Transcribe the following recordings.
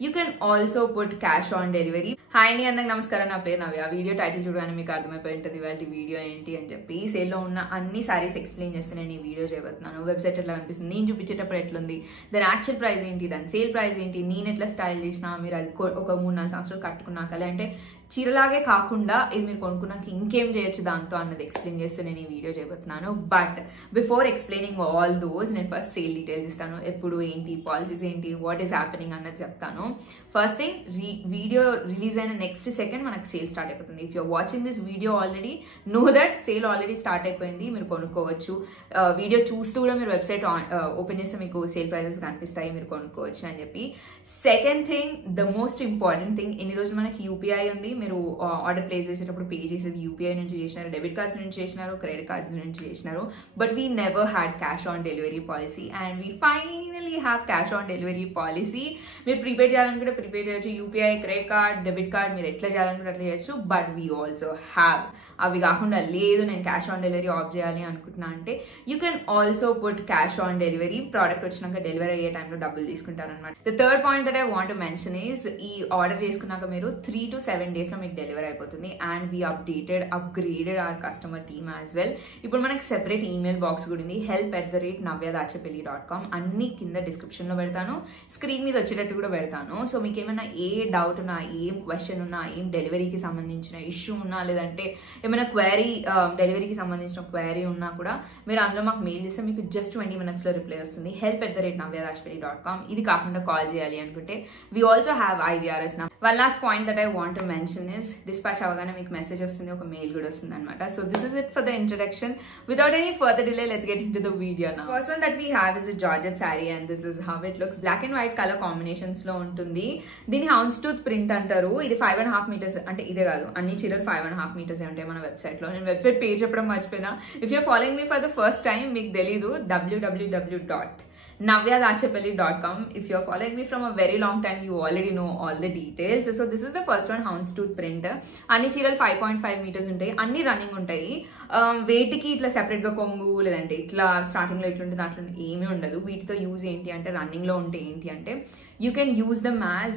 You can also put cash on delivery. Hi అండి, అందరికి నమస్కారం. నా పేరు నవ్య. వీడియో టైటిల్ చూడగానే మీకు అర్థమైపోయి ఉంటుంది ఇవాళ వీడియో ఏంటి అని చెప్పి. సేల్లో ఉన్న అన్ని సారీస్ ఎక్స్ప్లెయిన్ చేస్తే నేను ఈ వీడియో చేయబోతున్నాను. వెబ్సైట్ ఎట్లా కనిపిస్తుంది, నేను చూపించేటప్పుడు ఎట్లుంది, దాని యాక్చువల్ ప్రైస్ ఏంటి, దాని సేల్ ప్రైస్ ఏంటి, నేను ఎట్లా స్టైల్ చేసినా, మీరు అది ఒక 3-4 సంవత్సరాలు కట్టుకున్నాక, లేదంటే చీరలాగే కాకుండా ఇది మీరు కొనుక్కున్నాక ఇంకేం చేయొచ్చు దాంతో అన్నది ఎక్స్ప్లెయిన్ చేస్తూ నేను ఈ వీడియో చేయబోతున్నాను. But before explaining all those నేను ఫస్ట్ సేల్ డీటెయిల్స్ ఇస్తాను. ఎప్పుడు ఏంటి, పాలసీస్ ఏంటి, వాట్ ఈస్ హ్యాపెనింగ్ అన్నది చెప్తాను. ఫస్ట్ థింగ్, వీడియో రిలీజ్ అయిన నెక్స్ట్ సెకండ్ మనకు సేల్ స్టార్ట్ అయిపోతుంది. If you're watching this video already know that sale already start అయిపోయింది, మీరు కొనుక్కోవచ్చు. వీడియో చూస్తూ కూడా మీరు వెబ్సైట్ ఓపెన్ చేస్తే మీకు సేల్ ప్రైజెస్ కనిపిస్తాయి, మీరు కొనుక్కోవచ్చు అని చెప్పి. Second thing, the most important thing, ఎన్ని రోజులు మనకి యూపీఐ ఉంది, మీరు ఆర్డర్ ప్లేస్ చేసేటప్పుడు పే చేసేది యూపీఐ నుంచి చేసినారు, డెబిట్ కార్డ్స్ నుంచి చేసినారు, క్రెడిట్ కార్డ్స్ నుంచి చేసినారు. But we never had cash on delivery policy and we finally have cash on delivery policy. మీరు ప్రీపేడ్ చేయాలనుకుంటే ప్రీపేడ్ చేయొచ్చు, UPI, credit card, debit card, మీరు ఎట్లా చేయాలనుకుంటే అట్లా చేయొచ్చు. బట్ వీ ఆల్సో హ్యావ్, అవి కాకుండా లేదు నేను క్యాష్ ఆన్ డెలివరీ ఆఫ్ చేయాలి అనుకుంటున్నా అంటే you can also put cash on delivery. Product వచ్చినాక డెలివరీ అయ్యే టైంలో డబ్బులు తీసుకుంటారనమాట. The third point that I want to mention is, ఈ ఆర్డర్ చేసుకున్నాక మీరు 3 to 7 days లో మీకు డెలివరీ అయిపోతుంది. And we upgraded our customer team as well. ఇప్పుడు మనకి సెపరేట్ ఈమెయిల్ బాక్స్ కూడా ఉంది, help@navyadachepalli.com. అన్ని కింద డిస్క్రిప్షన్ లో పెడతాను, స్క్రీన్ మీద వచ్చేటట్టు కూడా పెడతాను. సో మీకు ఏమైనా ఏ డౌట్ ఉన్నా, ఏం క్వశ్చన్ ఉన్నా, ఏం డెలివరీకి సంబంధించిన ఇష్యూ ఉన్నా, లేదంటే ఏమైనా క్వైరీ, డెలివరీకి సంబంధించిన క్వైరీ ఉన్నా కూడా మీరు అందులో మాకు మెయిల్ చేస్తే మీకు జస్ట్ 20 minutes లో రిప్లై వస్తుంది. help@navyadachepalli.com. ఇది కాకుండా కాల్ చేయాలి అనుకుంటే we also have IVRS. One last point that I want to mention is, dispatch అవగానే మీకు మెసేజ్ వస్తుంది, ఒక మెయిల్ కూడా వస్తుంది అనమాట. So this is it for the introduction. Without any further delay, let's get into the video now. First one that we have is georgette sari and this is how it looks. Black and white colour combinations లో ఉంటుంది. దీన్ని hounds tooth print అంటారు. ఇది 5.5 meters, అంటే ఇదే కాదు, అన్ని చీరలు 5.5 meters ఉంటాయి మన వెబ్సైట్ లో. నేను వెబ్సైట్ పేరు చెప్పడం మర్చిపోయినా. If you're following me for the first time, మీకు తెలీదు, www.navyadachepalli.com. If you're following me from a very long time, you already know all the details. So this is the first one, houndstooth print. అన్ని చీరలు 5.5 meters ఉంటాయి, అన్ని running ఉంటాయి. వేటికి ఇట్లా separate గా కొంగు, లేదంటే ఇట్లా స్టార్టింగ్ లో ఇట్లుంటుంది, అట్లా ఏమీ ఉండదు. వీటితో యూజ్ ఏంటి అంటే, రన్నింగ్ లో ఉంటే ఏంటి అంటే, you can use them as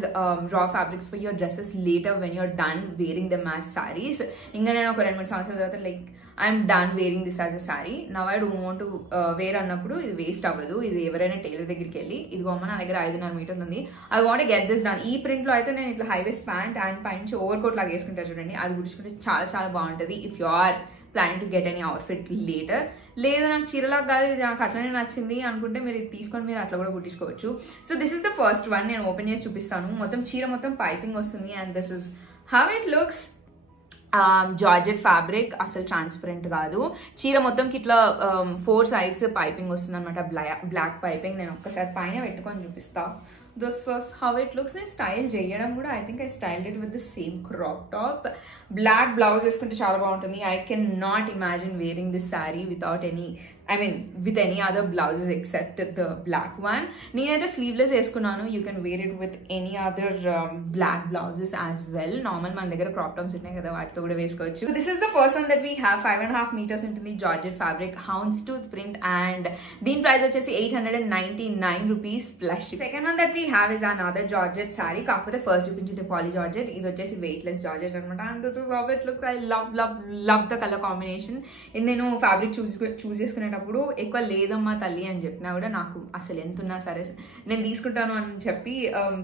raw fabrics for your dresses later when you're done wearing them as sarees. ఇంకా నేను ఒక 2-3 సంవత్సరాల తర్వాత like I'm done wearing this as a sari, now I don't want to wear అన్నప్పుడు ఇది waste అవ్వదు. ఇది ఎవరైనా టైలర్ దగ్గరికి వెళ్ళి, ఇదిగో అమ్మ నా దగ్గర 5.5 meters ఉంది, I want get this done. ఈ ప్రింట్ లో అయితే నేను ఇట్లా హైవేస్ట్ ప్యాంట్ అండ్ పైనుంచి ఓవర్ కోట్ లాగా వేసుకుంటా చూడండి, అది గుర్చుకుంటే చాలా చాలా బాగుంటుంది. If you are planning to get any outfit later. లేదు నాకు చీరలాగా కాదు, ఇది నాకు అట్లనే నచ్చింది అనుకుంటే మీరు ఇది తీసుకొని మీరు అట్లా కూడా కుట్టించుకోవచ్చు. So this is the first one, నేను ఓపెన్ చేసి చూపిస్తాను. మొత్తం చీర మొత్తం పైపింగ్ వస్తుంది and this is how it looks. Georgette fabric, అసలు ట్రాన్స్పరెంట్ కాదు. చీర మొత్తంకి ఇట్లా 4 sides పైపింగ్ వస్తుంది అనమాట, బ్లాక్ పైపింగ్. నేను ఒక్కసారి పైన పెట్టుకొని చూపిస్తా. This is how it looks. నేను స్టైల్ చేయడం కూడా I think I styled it with the same crop top. Black blouse వేసుకుంటే చాలా బాగుంటుంది. I can not imagine wearing this sari without with any other blouses except the black one. నేనైతే sleeveless వేసుకున్నాను. You can wear it with any other black blouses as well. Normal మన దగ్గర crop tops ఉన్నాయి కదా, వాటితో కూడా వేసుకోవచ్చు. This is the first one that we have. 5.5 meters ఉంటుంది, georgette fabric, houndstooth print, and దీని ప్రైస్ వచ్చేసి 899 rupees plus. Second one that we have is another georgette sari, కాకపోతే ఫస్ట్ చూపించింది పాలీ జార్జెట్, ఇది వచ్చేసి వెయిట్లెస్ జార్జెట్ అనమాట. And this is how it looks. I love the colour combination. నేను fabric చూస్ చేసుకునేటప్పుడు ఎక్కువ లేదమ్మా తల్లి అని చెప్పినా కూడా నాకు అసలు ఎంత ఉన్నా సరే నేను తీసుకుంటాను అని చెప్పి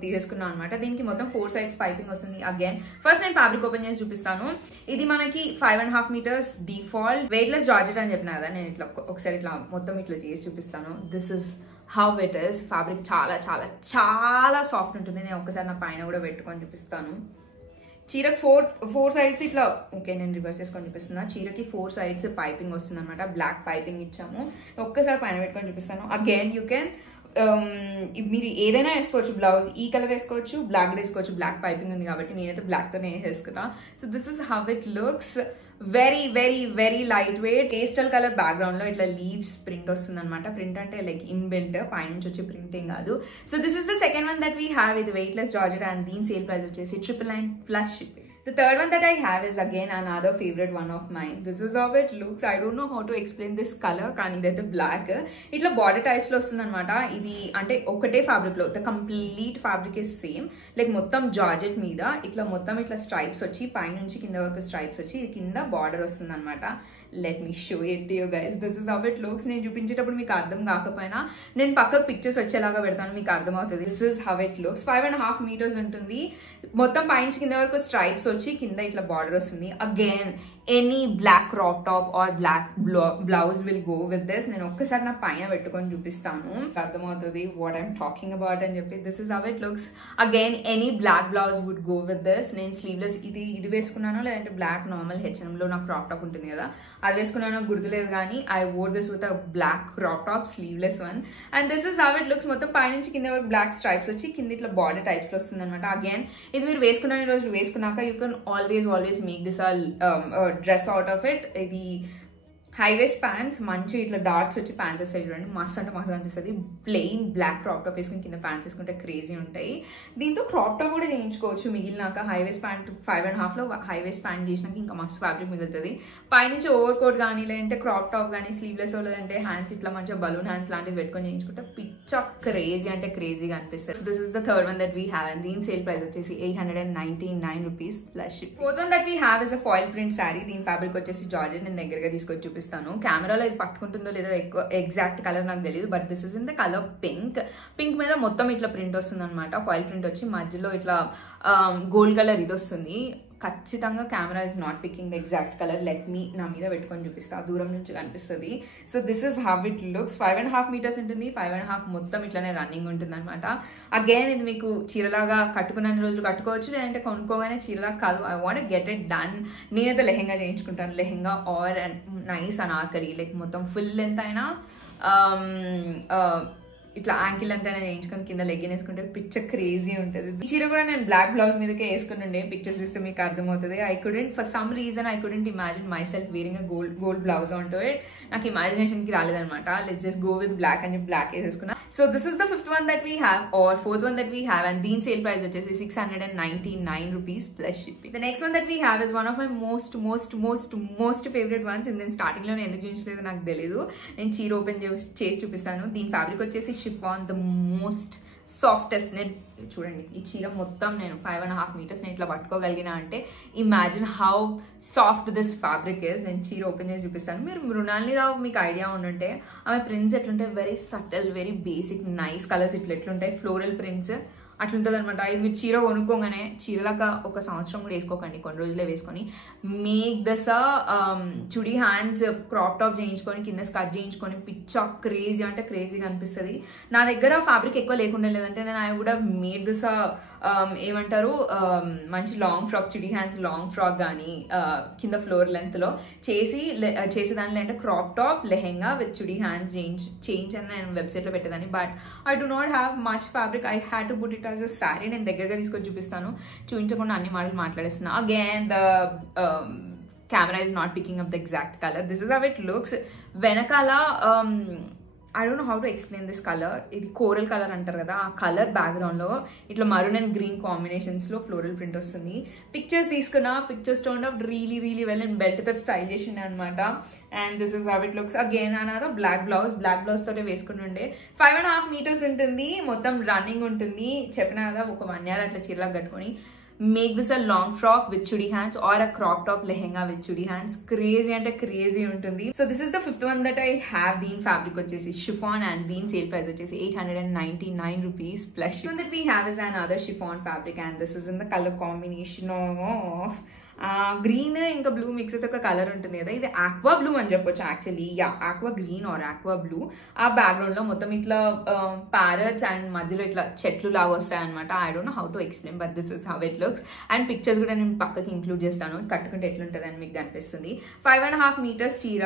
తీసేసుకున్నాను అనమాట. దీనికి మొత్తం 4 sides పైపింగ్ వస్తుంది. అగైన్ ఫస్ట్ నేను ఫ్యాబ్రిక్ ఓపెన్ చేసి చూపిస్తాను. ఇది మనకి 5.5 meters డిఫాల్ట్ వెయిట్లెస్ జార్జెట్ అని చెప్పిన కదా, నేను ఇట్లా ఒకసారి ఇట్లా మొత్తం ఇట్లా చేసి చూపిస్తాను. This is how it is. Fabric చాలా చాలా చాలా సాఫ్ట్ ఉంటుంది. నేను ఒకసారి నా పైన కూడా పెట్టుకొని చూపిస్తాను. చీరకు 4 sides ఇట్లా, ఓకే నేను రివర్స్ చేసుకొని చూపిస్తున్నా. చీరకి 4 sides పైపింగ్ వస్తుంది అనమాట, బ్లాక్ పైపింగ్ ఇచ్చాము. ఒక్కసారి పైన పెట్టుకొని చూపిస్తాను. అగైన్ యూ కెన్ మీరు ఏదైనా వేసుకోవచ్చు, బ్లౌజ్ ఈ కలర్ వేసుకోవచ్చు, బ్లాక్ వేసుకోవచ్చు. బ్లాక్ పైపింగ్ ఉంది కాబట్టి నేనైతే బ్లాక్తో నేను వేసుకున్నా. So this is how it looks. Very very very light wait, pastel colour background లో ఇట్లా లీవ్స్ ప్రింట్ వస్తుంది అనమాట. ప్రింట్ అంటే లైక్ ఇన్బిల్ట్, పైనుంచి వచ్చే ప్రింటింగ్ కాదు. So this is the second one that we have. ఇది వెయిట్లెస్ జార్జెట్ అండ్ దీని సేల్ ప్రైస్ వచ్చేసి 999 plus shipping. The third one that I have is again another favorite one of mine. This is how it looks. I don't know how to explain this color. కానీ ఇదైతే black ఇట్లా border types లో వస్తుంది అనమాట. ఇది అంటే ఒకటే fabric లో the complete fabric is same. Like మొత్తం జార్జెట్ మీద ఇట్లా మొత్తం ఇట్లా స్ట్రైప్స్ వచ్చి పైనుంచి కింద వరకు స్ట్రైప్స్ వచ్చి ఇది కింద బార్డర్ వస్తుంది అనమాట. Let me show it to you guys. This is how it looks. నేను చూపించేటప్పుడు మీకు అర్థం కాకపోయినా నేను పక్కకు పిక్చర్స్ వచ్చేలాగా పెడతాను, మీకు అర్థమవుతుంది. This is how it looks. 5.5 meters ఉంటుంది. మొత్తం పైనుంచి కింద వరకు స్ట్రైప్స్ వచ్చి కింద ఇట్లా బార్డర్ వస్తుంది. Again any black crop top or black blouse will go with this. నేను ఒక్కసారి నా పైన పెట్టుకొని చూపిస్తాను, అర్థమవుతుంది వాట్ ఐఎమ్ టాకింగ్ అబౌట్ అని చెప్పి. This is how it looks. Again any black blouse would go with this. నేను స్లీవ్లెస్ ఇది వేసుకున్నాను, లేదంటే బ్లాక్ నార్మల్ H&M లో నాకు క్రాప్ టాప్ ఉంటుంది కదా అది వేసుకున్నాను గుర్తులేదు, కానీ I wore this with a black crop top sleeveless one. And this is how it looks. మొత్తం పైనుంచి కింద వరకు బ్లాక్ స్ట్రైప్స్ వచ్చి కింద ఇట్లా బార్డర్ టైప్స్ లో వస్తుంది అనమాట. అగైన్ ఇది మీరు వేసుకున్న రోజులు వేసుకున్నాక you can always make this dress out of it. ఇది హైవేస్ ప్యాంట్స్ మంచి ఇట్లా డాట్స్ వచ్చి ప్యాంట్స్ వస్తాయి చూడండి, మస్త్ అంటే మస్తు అనిపిస్తుంది. ప్లెయిన్ బ్లాక్ క్రాప్ టాప్ వేసుకుని కింద ప్యాంట్స్ వేసుకుంటే క్రేజీ ఉంటాయి. దీంతో క్రాప్ టాప్ కూడా చేయించుకోవచ్చు మిగిలినాక. హైవేస్ ప్యాంట్ 5.5 లో హైవేస్ ప్యాంట్ చేసినాక ఇంకా మస్తు ఫ్యాబ్రిక్ మిగులుతుంది. పైనుంచి ఓవర్ కోట్ కానీ లేదంటే క్రాప్ టాప్ కానీ స్లీవ్లెస్ లేదంటే హ్యాండ్స్ ఇట్లా మంచిగా బలూన్ హ్యాండ్స్ లాంటివి పెట్టుకొని చేయించుకుంటే పిచ్చ క్రేజీ అంటే క్రేజీగా అనిపిస్తుంది. This is the third one that we have and దీని సేల్ ప్రైస్ వచ్చేసి 899 rupees plus ship. Fourth one that we have is a foil print sari. దీని ఫ్యాబ్రిక్ వచ్చేసి జార్జెట్. నేను దగ్గరగా తీసుకొచ్చి చూపిస్తాను. కెమెరాలో ఇది పట్టుకుంటుందో లేదో ఎగ్జాక్ట్ కలర్ నాకు తెలియదు, but this is in the colour pink. Pink మీద మొత్తం ఇట్లా ప్రింట్ వస్తుంది అనమాట. ఫాయిల్ ప్రింట్ వచ్చి మధ్యలో ఇట్లా గోల్డ్ కలర్ ఇది వస్తుంది. ఖచ్చితంగా camera is not picking the exact colour. Let me నా మీద పెట్టుకొని చూపిస్తా, దూరం నుంచి కనిపిస్తుంది. So this is how it looks. 5.5 meters ఉంటుంది. 5.5 మొత్తం ఇట్లానే రన్నింగ్ ఉంటుంది అనమాట. అగైన్ ఇది మీకు చీరలాగా కట్టుకున్న రోజులు కట్టుకోవచ్చు, లేదంటే కొనుక్కోగానే చీరలాగా కాదు. I want get it done. నేనైతే లెహెంగా చేయించుకుంటాను. Lehenga or nice anarkali, like మొత్తం ఫుల్ లెంత్ అయినా ఇట్లా యాంకిల్ అంతా చేయించుకొని కింద లెగ్గిన్ వేసుకుంటే పిక్చర్ క్రేజీ ఉంటుంది. ఈ చీర కూడా నేను బ్లాక్ బ్లౌజ్ మీదకే వేసుకుని ఉండే. పిక్చర్స్ చూస్తే మీకు అర్థమవుతుంది. I couldn't for some reason I couldn't imagine myself wearing gold blouse on to it. నాకు ఇమాజినేషన్ కి రాలేదనమాట. Let's just go with black అని చెప్పి బ్లాక్ వేసేసుకున్నా. So this is the fifth one that we have or fourth one that we have and దీని sale price వచ్చేసి 699 rupees plus shipping. The next one that we have is one of my most favourite once. నేను starting లో ఎందుకు చూపించలేదు నాకు తెలియదు. నేను చీర ఓపెన్ చేసి చూపిస్తాను. దీని ఫ్యాబ్రిక్ వచ్చేసి షిఫాన్, ద మోస్ట్ సాఫ్టెస్ట్. నేను చూడండి ఈ చీర మొత్తం నేను 5.5 meters నేను ఇట్లా పట్టుకోగలిగిన అంటే imagine how soft this fabric is. నేను చీర ఓపెన్ చేసి చూపిస్తాను. మీరు మృణాలిని రావు మీకు ఐడియా ఉండుంటే ఆమె ప్రింట్స్ ఎట్లుంటాయి, very subtle, very basic nice colours ఇట్లా ఎట్లుంటాయి, ఫ్లోరల్ ప్రింట్స్ అట్లుంటుంది అనమాట. ఇది మీరు చీర కొనుక్కోగానే చీరలాగా ఒక సంవత్సరం కూడా వేసుకోకండి, కొన్ని రోజులే వేసుకొని మేక్ దస్ చుడీ హ్యాండ్స్ క్రాప్ టాప్ చేయించుకొని కింద స్కర్ట్ చేయించుకొని పిచ్చ క్రేజీ అంటే క్రేజీగా అనిపిస్తుంది. నా దగ్గర ఫ్యాబ్రిక్ ఎక్కువ లేకుండా లేదంటే నేను I would have made this ఏమంటారు మంచి long frock, chudi hands long frock కానీ కింద ఫ్లోర్ లెంత్లో చేసేదాన్ని, అంటే crop top lehenga with chudi hands చేయించని నేను వెబ్సైట్లో పెట్టేదాన్ని. But I do not have much fabric. I had to put it as a sari. నేను దగ్గరగా తీసుకొని చూపిస్తాను, చూపించకుండా అన్ని మాటలు మాట్లాడేస్తున్నా. Again the camera is not picking up the exact color. This is how it looks. వెనకాల I don't know how to explain this color. ఇది కోరల్ కలర్ అంటారు కదా, ఆ కలర్ బ్యాక్గ్రౌండ్ లో ఇట్లా మరూన్ అండ్ గ్రీన్ కాంబినేషన్స్ లో floral print వస్తుంది. Pictures తీసుకున్నా, pictures turn out really well and belt తో స్టైల్ చేసిండే అనమాట. And this is how it looks. Again another black blouse తోటే వేసుకుని ఉండే. 5.5 meters ఉంటుంది, మొత్తం రన్నింగ్ ఉంటుంది. చెప్పిన కదా ఒక 1 year అట్లా చీరలాగా కట్టుకొని make this a long frock with chudi hands or a crop top lehenga with chudi hands. Crazy ante crazy untundi. So this is the fifth one that I have. Deen fabric vachesi chiffon and deen sale price vachesi 899 rupees plus shipping. One that we have is another chiffon fabric and this is in the color combination of green ఇంకా blue mix అయితే ఒక colour ఉంటుంది కదా, ఇది aqua blue అని చెప్పొచ్చు actually. Aqua green or aqua blue. ఆ background లో మొత్తం ఇట్లా ప్యారట్స్ అండ్ మధ్యలో ఇట్లా చెట్లు లాగా వస్తాయి అనమాట. I don't know how to explain but this is how it looks. And pictures కూడా నేను పక్కకి ఇంక్లూడ్ చేస్తాను, కట్టుకుంటే ఎట్లుంటుంది అని మీకు కనిపిస్తుంది. 5.5 meters చీర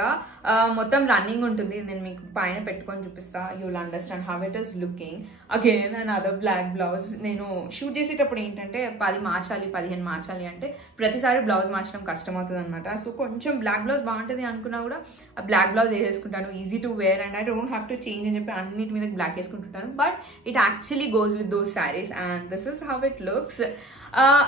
మొత్తం రన్నింగ్ ఉంటుంది. నేను మీకు పైన పెట్టుకొని చూపిస్తా, you will understand how it is looking. Again and other black blouse. నేను షూట్ చేసేటప్పుడు ఏంటంటే 10 మార్చాలి 15 మార్చాలి అంటే ప్రతిసారి బ్లౌజ్ మార్చడం కష్టం అవుతుంది అనమాట. సో కొంచెం బ్లాక్ బ్లౌజ్ బాగుంటుంది అనుకున్నా కూడా ఆ బ్లాక్ బ్లౌజ్ వేసేసుకుంటాను, easy to wear and I don't have to change అని చెప్పి అన్నిటి మీద బ్లాక్ వేసుకుంటుంటాను. But it actually goes with those saris and this is how it looks.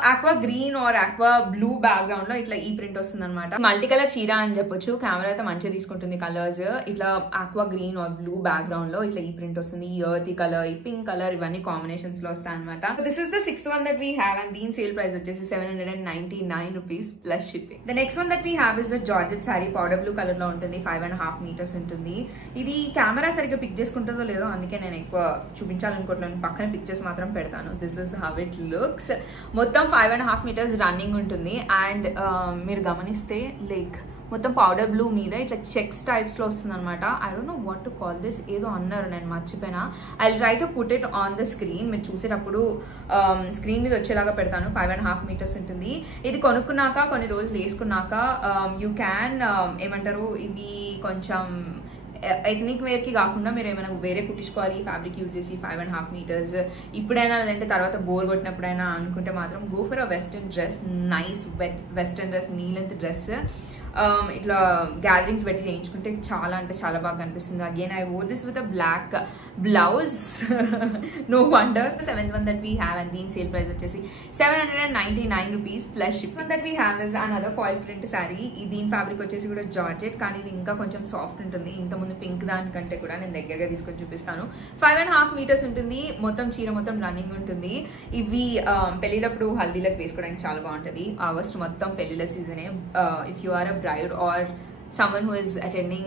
Aqua green or aqua blue background లో ఇట్లా ఈ ప్రింట్ వస్తుంది అనమాట. మల్టీ కలర్ చీర అని చెప్పొచ్చు. కెమెరా అయితే మంచిగా తీసుకుంటుంది కలర్స్. ఇట్లా aqua green or blue background లో ఇట్లా ఈ ప్రింట్ వస్తుంది. ఈ ఎర్తీ కలర్, ఈ పింక్ కలర్, ఇవన్నీ కాంబినేషన్స్ లో వస్తాయి అనమాట. This is the 6th one that we have and దీని సేల్ ప్రైస్ వచ్చేసి 799 rupees plus shipping. The next one that we have is the georgette sorry. Powder blue colour లో ఉంటుంది. 5.5 meters ఉంటుంది. ఇది కెమెరా సరిగ్గా పిక్ చేసుకుంటుందో లేదో, అందుకే నేను ఎక్కువ చూపించాలనుకోవట్లేదు. పక్కన పిక్చర్స్ మాత్రం పెడతాను. This is how it looks. మొత్తం 5.5 meters రన్నింగ్ ఉంటుంది. అండ్ మీరు గమనిస్తే లైక్ మొత్తం పౌడర్ బ్లూ మీద ఇట్లా చెక్స్ టైప్స్ లో వస్తుంది అనమాట. I don't know what to call this, ఏదో అన్నారు, నేను మర్చిపోయినా. I try to put it on the screen. మీరు చూసేటప్పుడు స్క్రీన్ మీద వచ్చేలాగా పెడతాను. 5.5 meters ఉంటుంది. ఇది కొనుక్కున్నాక కొన్ని రోజులు వేసుకున్నాక యూ క్యాన్ ఏమంటారు, ఇవి కొంచెం ఎథ్నిక్ వేర్ కి కాకుండా మీరు ఏమైనా వేరే కుట్టించుకోవాలి ఫ్యాబ్రిక్ యూజ్ చేసి 5.5 meters ఇప్పుడైనా, లేదంటే తర్వాత బోర్ కొట్టినప్పుడైనా అనుకుంటే మాత్రం go for a western dress. Nice western dress, knee length dress. ఇట్లా గ్యాదరింగ్స్ పెట్టి చేయించుకుంటే చాలా అంటే చాలా బాగా కనిపిస్తుంది. Again I wore this with a black blouse. No wonder. 7th one that we have and దీని సేల్ ప్రైస్ వచ్చేసి 799 rupees plus ship. One that we have is another foil print sari. దీని ఫ్యాబ్రిక్ వచ్చేసి కూడా జార్జెట్, కానీ ఇది ఇంకా కొంచెం soft ఉంటుంది. ఇంతకుముందు పింక్ దానికంటే కూడా నేను దగ్గరగా తీసుకొని చూపిస్తాను. 5.5 meters ఉంటుంది. మొత్తం చీర మొత్తం రన్నింగ్ ఉంటుంది. ఇవి పెళ్లిలప్పుడు హల్దీలకు వేసుకోవడానికి చాలా బాగుంటుంది. ఆగస్ట్ మొత్తం పెళ్లిల సీజనే. If you are a bride or someone who is attending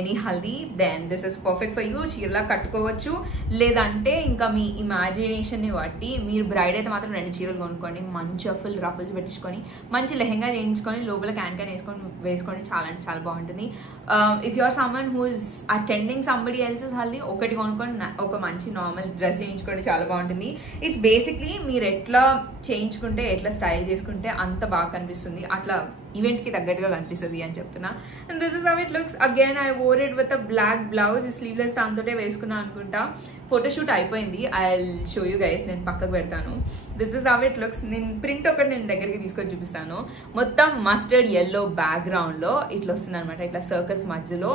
any haldi, then this is perfect for you. చీరలా కట్టుకోవచ్చు. లేదంటే ఇంకా మీ ఇమాజినేషన్ ని బట్టి, మీరు బ్రైడ్ అయితే మాత్రం 2 చీరలు కొనుక్కోండి. మంచిగా ఫుల్ రఫల్స్ పెట్టించుకొని మంచి లెహంగా చేయించుకొని లోపల క్యాన్ వేసుకొని చాలా అంటే చాలా బాగుంటుంది. If you are someone who is attending somebody else's haldi, ఒకటి కొనుక్కొని ఒక మంచి నార్మల్ డ్రెస్ చేయించుకోండి, చాలా బాగుంటుంది. ఇట్స్ బేసిక్లీ మీరు ఎట్లా చేయించుకుంటే, ఎట్లా స్టైల్ చేసుకుంటే అంత బాగా కనిపిస్తుంది. అట్లా ఈవెంట్ కి తగ్గట్టుగా కనిపిస్తుంది అని చెప్తున్నా. And this is how it looks. Again I wore it with a black blouse. ఈ స్లీవ్లెస్ దాంతోటే వేసుకున్నా అనుకుంటా. ఫోటోషూట్ అయిపోయింది. ఐ షో యూ గైస్, నేను పక్కకు పెడతాను. This is how it looks. నేను ప్రింట్ ఒకటి నేను దగ్గరికి తీసుకొని చూపిస్తాను. మొత్తం మస్టర్డ్ ఎల్లో బ్యాక్గ్రౌండ్ లో ఇట్లా వస్తుంది అనమాట. ఇట్లా సర్కిల్స్ మధ్యలో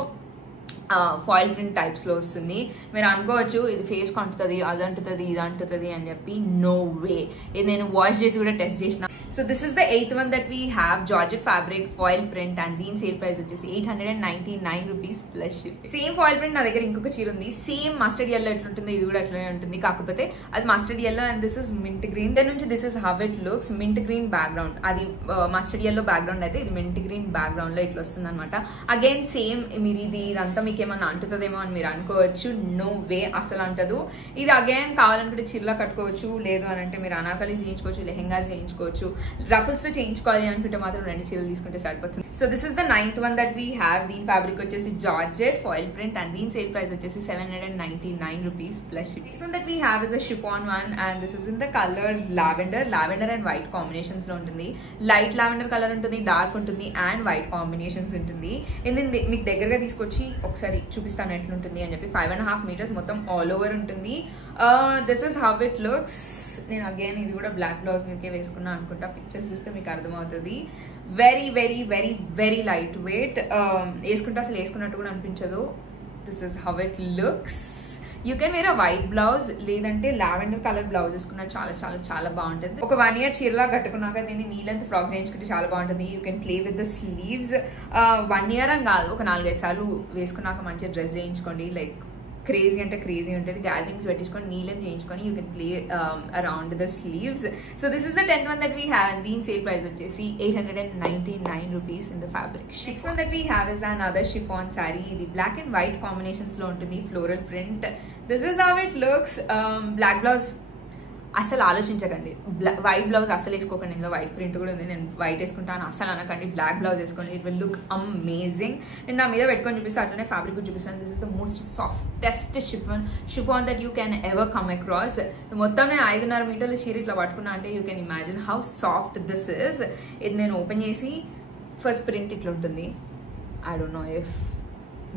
ఫాయిల్ ప్రింట్ టైప్స్ లో వస్తుంది. మీరు అనుకోవచ్చు ఇది ఫేస్ కు అంటుతుంది, అది అంటుతుంది, ఇది అంటుతుంది అని చెప్పి. No way. ఇది నేను వాష్ చేసి కూడా టెస్ట్ చేసిన. So this is the 8th one that we have. Georgette fabric foil print and దీని సేల్ ప్రైస్ వచ్చేసి 899 rupees plus ship. Same foil print నా దగ్గర ఇంకొక చీర ఉంది. సేమ్ మస్టర్డ్ ఎల్లో ఎట్లుంటుంది, ఇది కూడా అట్లనే ఉంటుంది. కాకపోతే అది mustard yellow and this is mint green. దాని నుంచి this is how it looks. Mint green background, అది మస్టర్డ్ ఎల్లో బ్యాక్గ్రౌండ్ అయితే ఇది మింట్ గ్రీన్ బ్యాక్గ్రౌండ్ లో ఇట్లా వస్తుంది అనమాట. Again same. మీరు ఇదంతా మీకు ఏమన్నా అంటుతుందేమో అని మీరు అనుకోవచ్చు. నో వే, అసలు అంటదు. ఇది అగైన్ కావాలనుకుంటే చీరలా కట్టుకోవచ్చు. లేదు అని అంటే మీరు అనార్కలి చేయించుకోవచ్చు, లెహెంగాస్ చేయించుకోవచ్చు. రఫల్స్ తో చేయించుకోవాలి అనుకుంటే మాత్రం 2 చీరలు తీసుకుంటే సరిపోతుంది. So this is the 9th one that we have. దీని ఫ్యాబ్రిక్ వచ్చేసి జార్జెట్ ఫాయిల్ ప్రింట్ అండ్ దీని సేల్ ప్రైస్ వచ్చేసి 799 rupees plus ship. Next one that we have is a chiffon one and this is in the colour lavender and white combinations లో ఉంటుంది. Light lavender colour ఉంటుంది, dark ఉంటుంది and white combinations ఉంటుంది. మీకు దగ్గరగా తీసుకొచ్చి ఒకసారి చూపిస్తాను ఎట్లుంటుంది అని చెప్పి. 5.5 meters మొత్తం ఆల్ ఓవర్ ఉంటుంది. This is how it looks. నేను అగైన్ ఇది కూడా బ్లాక్ బ్లౌజ్ మీదకే వేసుకున్నా అనుకుంటా. పిక్చర్స్ చూస్తే మీకు అర్థమవుతుంది. Very very very very light weight. వేసుకుంటే అసలు వేసుకున్నట్టు కూడా అనిపించదు. This is how it looks. You can wear a white blouse, లేదంటే లావెండర్ కలర్ బ్లౌజ్ వేసుకున్నా చాలా చాలా చాలా బాగుంటుంది. ఒక 1 year చీరలా కట్టుకున్నాక దీన్ని నీ లెంత్ ఫ్రాక్ చేయించుకుంటే చాలా బాగుంటుంది. You can play with the sleeves. 1 year అని కాదు, ఒక 4-5 సార్లు వేసుకున్నాక మంచిగా డ్రెస్ చేయించుకోండి. లైక్ క్రేజీ అంటే క్రేజీ ఉంటుంది. గ్యాదరింగ్స్ పెట్టించుకొని నీ లెంత్ చేయించుకొని you can play around the sleeves. So this is the 10th one that we have. దీని సేల్ ప్రైస్ వచ్చేసి 899 rupees in the fabric. Next one that we have is another chiffon saree. ఇది black and white combinations లో ఉంటుంది. Floral print. This is how it looks. Black blouse అసలు ఆలోచించకండి. White blouse అసలు వేసుకోకండి. ఇందులో white print కూడా ఉంది. నేను వైట్ వేసుకుంటాను అసలు అనకండి. బ్లాక్ బ్లౌజ్ వేసుకోండి. It will look amazing. నేను నా మీద పెట్టుకొని చూపిస్తాను, అట్లనే ఫ్యాబ్రిక్ చూపిస్తాను. This is the most softest chiffon that you can ever come across. మొత్తం నేను 5.5 meters చీర ఇట్లా పట్టుకున్నా అంటే you can imagine how soft this is. ఇది నేను ఓపెన్ చేసి ఫస్ట్ ప్రింట్ ఇట్లా ఉంటుంది. ఐ డోంట్ నో ఇఫ్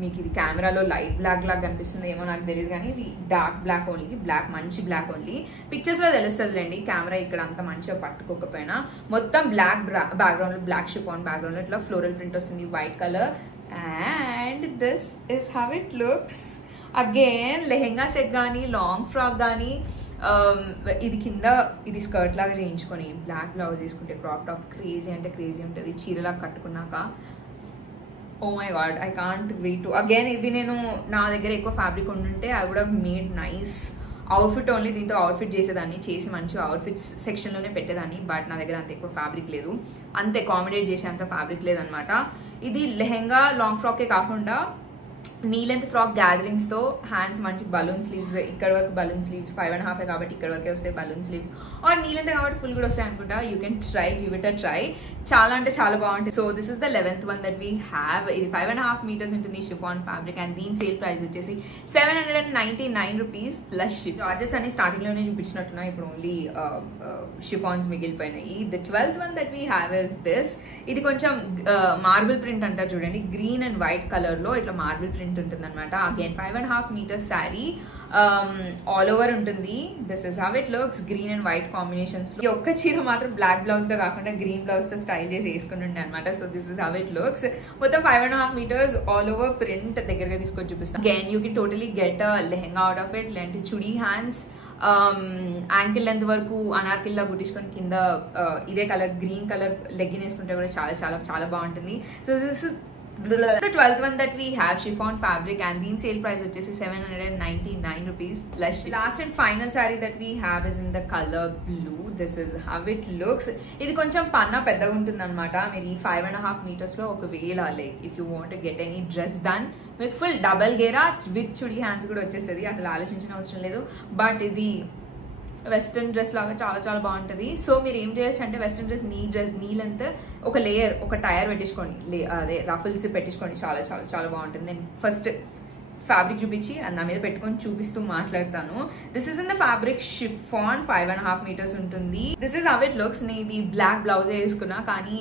మీకు ఇది కెమెరాలో లైట్ బ్లాక్ లాగా కనిపిస్తుంది ఏమో నాకు తెలియదు, కానీ ఇది డార్క్ బ్లాక్ ఓన్లీ. బ్లాక్ మంచి బ్లాక్ ఓన్లీ. పిక్చర్స్లో తెలుస్తుంది రండి, కెమెరా ఇక్కడ అంత మంచిగా పట్టుకోకపోయినా. మొత్తం బ్లాక్ బ్యాక్గ్రౌండ్లో, బ్లాక్ షిఫాన్ బ్యాక్గ్రౌండ్లో ఇట్లా ఫ్లోరల్ ప్రింట్ వస్తుంది, white colour. And this is how it looks. Again lehenga set కానీ, లాంగ్ ఫ్రాక్ కానీ, ఇది కింద ఇది స్కర్ట్ లాగా చేయించుకొని బ్లాక్ బ్లౌజ్ తీసుకుంటే క్రాప్ టాప్ క్రేజీ అంటే క్రేజీ ఉంటుంది. చీరలాగా కట్టుకున్నాక oh my god I can't wait to again. ఇవి నేను నా దగ్గర ఎక్కువ ఫ్యాబ్రిక్ ఉండుంటే I would have made nice outfit only. దీంతో అవుట్ఫిట్ చేసేదాన్ని, చేసి మంచిగా అవుట్ఫిట్స్ సెక్షన్లోనే పెట్టేదాన్ని. బట్ నా దగ్గర అంత ఎక్కువ ఫ్యాబ్రిక్ లేదు, అంత అకామిడేట్ చేసే అంత ఫ్యాబ్రిక్ లేదనమాట. ఇది లెహెంగా లాంగ్ ఫ్రాకే కాకుండా నీ లెంత్ ఫ్రాక్ గ్యాదరింగ్స్తో హ్యాండ్స్ మంచి బలూన్ స్లీవ్స్, ఇక్కడ వరకు బలూన్ స్లీవ్స్ 5.5 కాబట్టి ఇక్కడ వరకే వస్తాయి balloon sleeves. Or knee length కాబట్టి ఫుల్ కూడా వస్తాయి అనుకుంటా. You can try, give it a try. చాలా అంటే చాలా బాగుంటుంది. So this is the 11th one that we have. ఇది 5.5 meters ఉంటుంది షిఫాన్ ఫ్యాబ్రిక్ అండ్ దీని సేల్ ప్రైస్ వచ్చేసి 799 rupees ప్లస్ చార్జెస్ అని స్టార్టింగ్లోనే చూపించినట్టున్నా. ఇప్పుడు ఓన్లీ షిఫాన్స్ మిగిలిపోయినాయి. The 12th one that we have is this. ఇది కొంచెం మార్బుల్ ప్రింట్ అంటారు చూడండి, గ్రీన్ అండ్ వైట్ కలర్లో ఇట్లా మార్బుల్ ప్రింట్ ఉంటుంది అనమాట. Again 5.5 meters sari, all over ఉంటుంది. This is how it looks. Green and white combinations. ఈ ఒక్క చీర మాత్రం బ్లాక్ బ్లౌజ్ తో కాకుండా గ్రీన్ బ్లౌజ్ తో స్టైల్ చేసి వేసుకుని ఉండే అనమాట. So this is how it looks. మొత్తం 5.5 meters ఆల్ ఓవర్ ప్రింట్ దగ్గరగా తీసుకొని చూపిస్తాను. Again you can totally get a lehenga out of it. లేదంటే చుడీ హ్యాండ్స్, యాంకిల్ లెంత్ వరకు అనార్కిల్లా గుట్టించుకొని కింద ఇదే కలర్ గ్రీన్ కలర్ లెగ్గిన్ వేసుకుంటే కూడా చాలా చాలా చాలా బాగుంటుంది. So this the 12th one that we have chiffon fabric and the sale price is 799 rupees plus. Last and final saree that we have is in the color blue. This is how it looks. ఇది కొంచెం పన్నా పెద్దగా ఉంటుంది అనమాట. మీరు ఈ 5.5 meters లో ఒకవేళ like if you want get any dress done మీకు full double Gera with chudi hands కూడా వచ్చేస్తుంది. అసలు ఆలోచించిన అవసరం లేదు. బట్ ఇది వెస్ట్రన్ డ్రెస్ లాగా చాలా చాలా బాగుంటుంది. సో మీరు ఏం చేయొచ్చు అంటే వెస్ట్రన్ డ్రెస్ నీ లెంత్ ఒక లేయర్ ఒక టైర్ పెట్టించుకోండి, అదే రఫుల్స్ పెట్టించుకోండి. చాలా చాలా చాలా బాగుంటుంది. నేను ఫస్ట్ ఫ్యాబ్రిక్ చూపించి నా మీద పెట్టుకొని చూపిస్తూ మాట్లాడతాను. This is in the fabric chiffon 5.5 meters ఉంటుంది. This is how it looks. నేను ఇది బ్లాక్ బ్లౌజ్ వేసుకున్నా, కానీ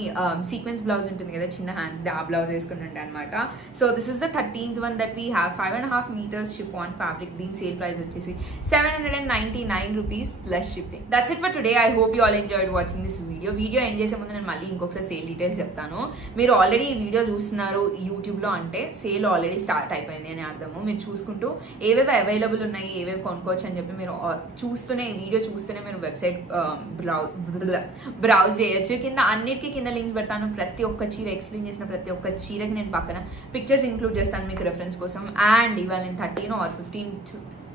సీక్వెన్స్ బ్లౌజ్ ఉంటుంది కదా చిన్న హ్యాండ్స్, ఆ బ్లౌజ్ వేసుకున్నాండి అనమాట. So this is the 13th one that we have. 5.5 meters chiffon fabric. దీని సేల్ ప్రైస్ వచ్చేసి 799 rupees plus shipping. That's it for today. I hope you all enjoyed watching this video. Video end చేసే ముందు నేను మళ్ళీ ఇంకొకసారి sale details చెప్తాను. మీరు already ఈ వీడియో చూస్తున్నారు యూట్యూబ్లో అంటే సేల్ ఆల్రెడీ స్టార్ట్ అయిపోయింది అని అర్థం. మీరు చూసుకుంటూ ఏవేవి అవైలబుల్ ఉన్నాయి, ఏవేవి కొనుక్కోవచ్చు అని చెప్పి మీరు చూస్తూనే వీడియో చూస్తూనే మీరు వెబ్సైట్ బ్రౌజ్ చేయొచ్చు. కింద అన్నిటికీ కింద లింక్స్ పెడతాను. ప్రతి ఒక్క చీర ఎక్స్ప్లెయిన్ చేసిన ప్రతి ఒక్క చీరకి నేను పక్కన పిక్చర్స్ ఇంక్లూడ్ చేస్తాను మీకు రెఫరెన్స్ కోసం. అండ్ ఇవాళ నేను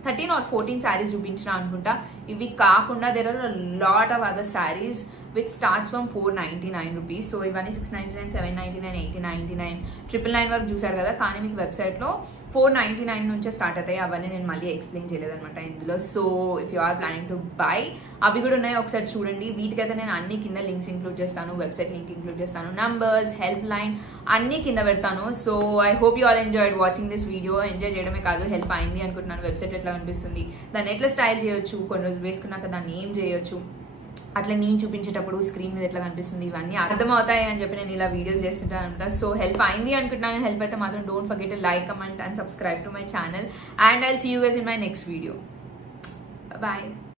13 or 14 శారీస్ చూపించిన అనుకుంటా. ఇవి కాకుండా there are lot of other saris which starts from 499 rupees. So ఇవన్నీ 699, 799, 899, 999 వరకు చూసారు కదా. కానీ మీకు వెబ్సైట్లో 499 నుంచే స్టార్ట్ అవుతాయి. అవన్నీ నేను మళ్ళీ ఎక్స్ప్లెయిన్ చేయలేదన్నమాట ఇందులో. So if you are planning to buy, అవి కూడా ఉన్నాయి, ఒకసారి చూడండి. వీటికైతే నేను అన్ని కింద లింక్స్ ఇంక్లూడ్ చేస్తాను, వెబ్సైట్ లింక్ ఇంక్లూడ్ చేస్తాను, నంబర్స్, హెల్ప్ లైన్ అన్ని కింద పెడతాను. So I hope you all enjoyed watching this video. Enjoy చేయడమే కాదు హెల్ప్ అయింది అనుకుంటున్నాను. వెబ్సైట్ ఎట్లా అనిపిస్తుంది, దాన్ని ఎట్లా స్టైల్ చేయొచ్చు, కొన్ని రోజులు వేసుకున్నాక దాన్ని ఏం చేయొచ్చు, అట్లా నేను చూపించేటప్పుడు స్క్రీన్ మీద ఎట్లా కనిపిస్తుంది, ఇవన్నీ అర్థమవుతాయి అని చెప్పి నేను ఇలా వీడియోస్ చేస్తుంటాను అనమాట. సో హెల్ప్ అయింది అనుకుంటున్నాను. హెల్ప్ అయితే మాత్రం don't forget to like, comment and subscribe to my channel. And I'll see you guys in my next video. Bye.